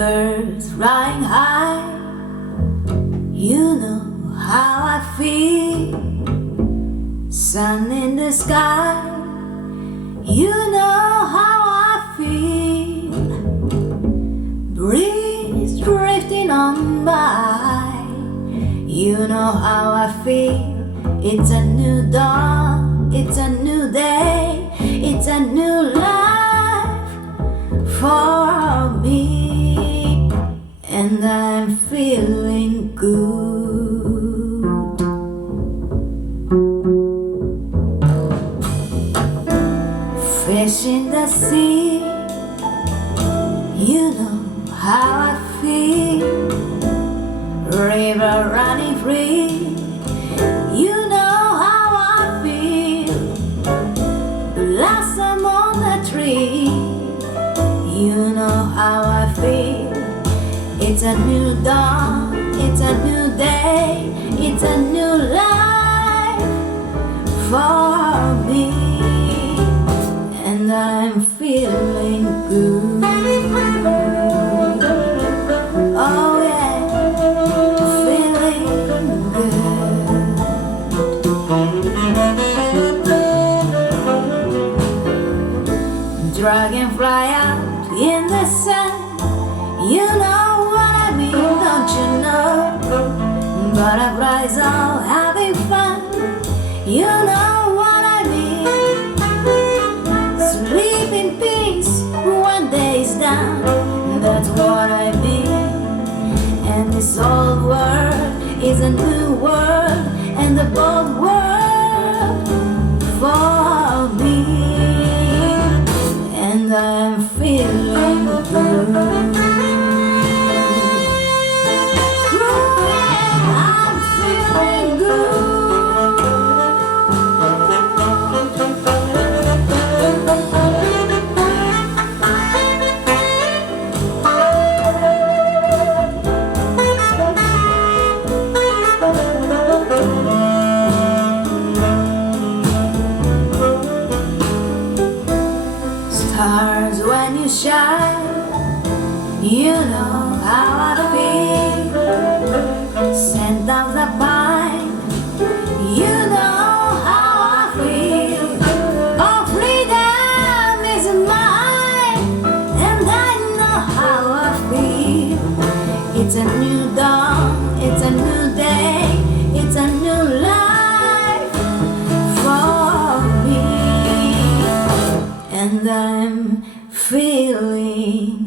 birds flying high. You know how I feel. Sun in the sky. You know how I feel. Breeze drifting on by. You know how I feel. It's a new dawn. It's a new day. It's a new life for me. And I'm feeling good. Fish in the sea. You know how I feel. River running free. You know how I feel. Blossom on the tree. You know how I feel. It's a new dawn. It's a new day. It's a new life for me. And I'm feeling good. Oh yeah, feeling good. Dragonfly out in the sun. You know what I mean, don't you know? Butterflies all having fun. You know what I mean. Sleep in peace when day's done. That's what I mean. And this old world is a new world, and the bold world for me. And I'm feeling good. Stars when you shine, you know how I feel. Scent of the pine, you know how I feel. Oh, freedom is mine, and I know how I feel. It's a new dawn, it's a new day, it's a new life for me. And I'm feeling